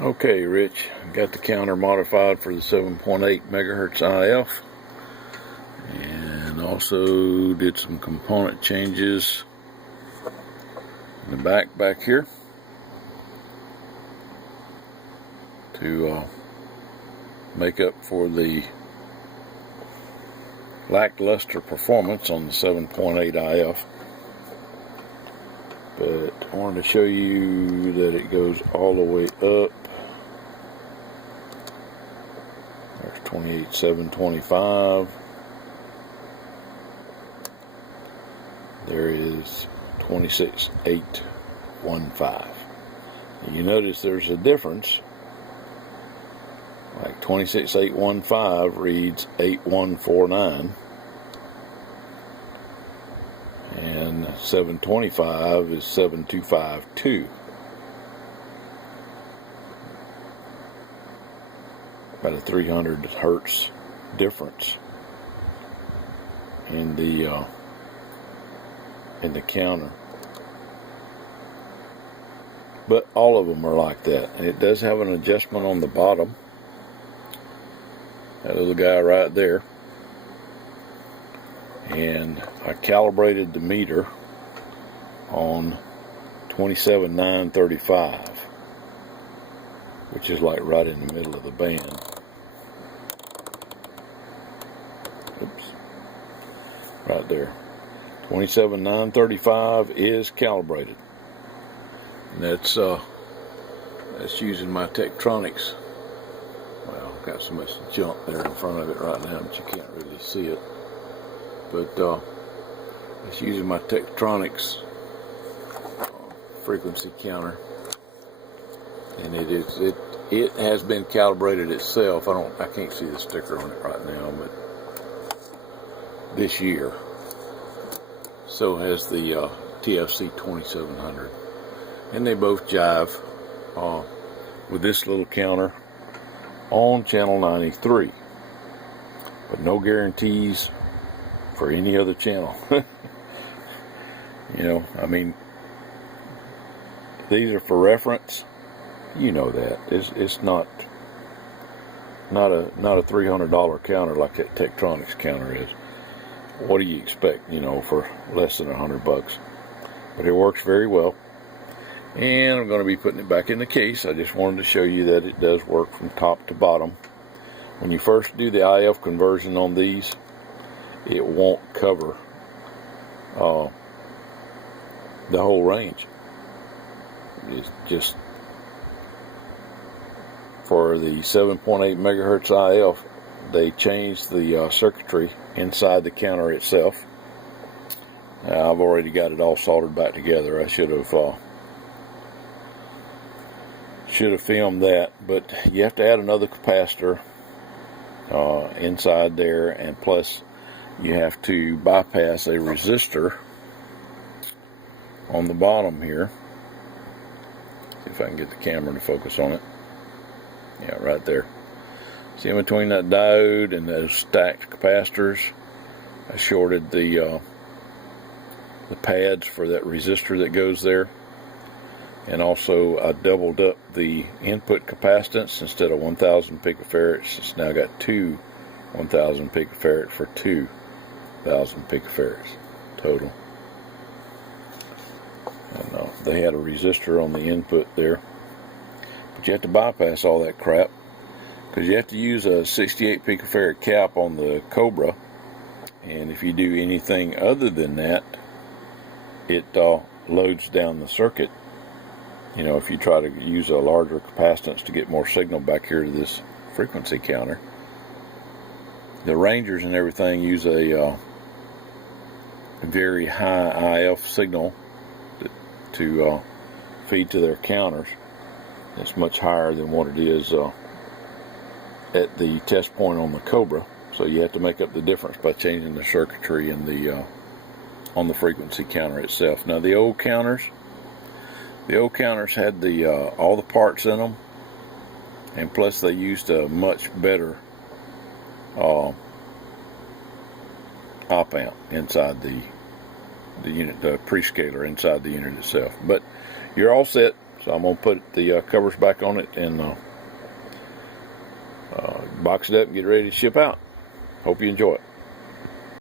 Okay, Rich, got the counter modified for the 7.8 megahertz IF, and also did some component changes in the back here to make up for the lackluster performance on the 7.8 IF. But I wanted to show you that it goes all the way up. There's 28,725. There is 26,815. You notice there's a difference. Like 26,815 reads 8149. And 725 is 7252. About a 300 hertz difference in the counter. But all of them are like that. It does have an adjustment on the bottom. That little guy right there. And I calibrated the meter on 27,935, which is like right in the middle of the band. Oops. Right there. 27,935 is calibrated. And that's using my Tektronix. Well, I've got so much junk there in front of it right now that you can't really see it. But it's using my Tektronix frequency counter, and it has been calibrated itself. I can't see the sticker on it right now, but this year. So has the TFC 2700, and they both jive with this little counter on channel 93, but no guarantees for any other channel. You know, I mean, these are for reference. You know that it's not a $300 counter like that Tektronix counter is. What do you expect, you know, for less than $100? But it works very well, and I'm going to be putting it back in the case. I just wanted to show you that it does work from top to bottom. When you first do the IF conversion on these, it won't cover the whole range. It's just for the 7.8 megahertz IF, they changed the circuitry inside the counter itself. I've already got it all soldered back together. I should have filmed that, but you have to add another capacitor inside there, and plus you have to bypass a resistor on the bottom here. See if I can get the camera to focus on it. Yeah, right there. See, in between that diode and those stacked capacitors, I shorted the pads for that resistor that goes there. And also I doubled up the input capacitance. Instead of 1,000 picofarads, it's now got two 1,000 picofarads for 2,000 picofarads total. And they had a resistor on the input there, but you have to bypass all that crap because you have to use a 68 picofarad cap on the Cobra, and if you do anything other than that, it loads down the circuit. You know, if you try to use a larger capacitance to get more signal back here to this frequency counter. The Rangers and everything use a very high IF signal to feed to their counters. It's much higher than what it is at the test point on the Cobra. So you have to make up the difference by changing the circuitry in the on the frequency counter itself. Now the old counters had the all the parts in them, and plus they used a much better op amp inside the unit, the prescaler inside the unit itself. But you're all set So I'm going to put the covers back on it and box it up and get ready to ship out. Hope you enjoy it.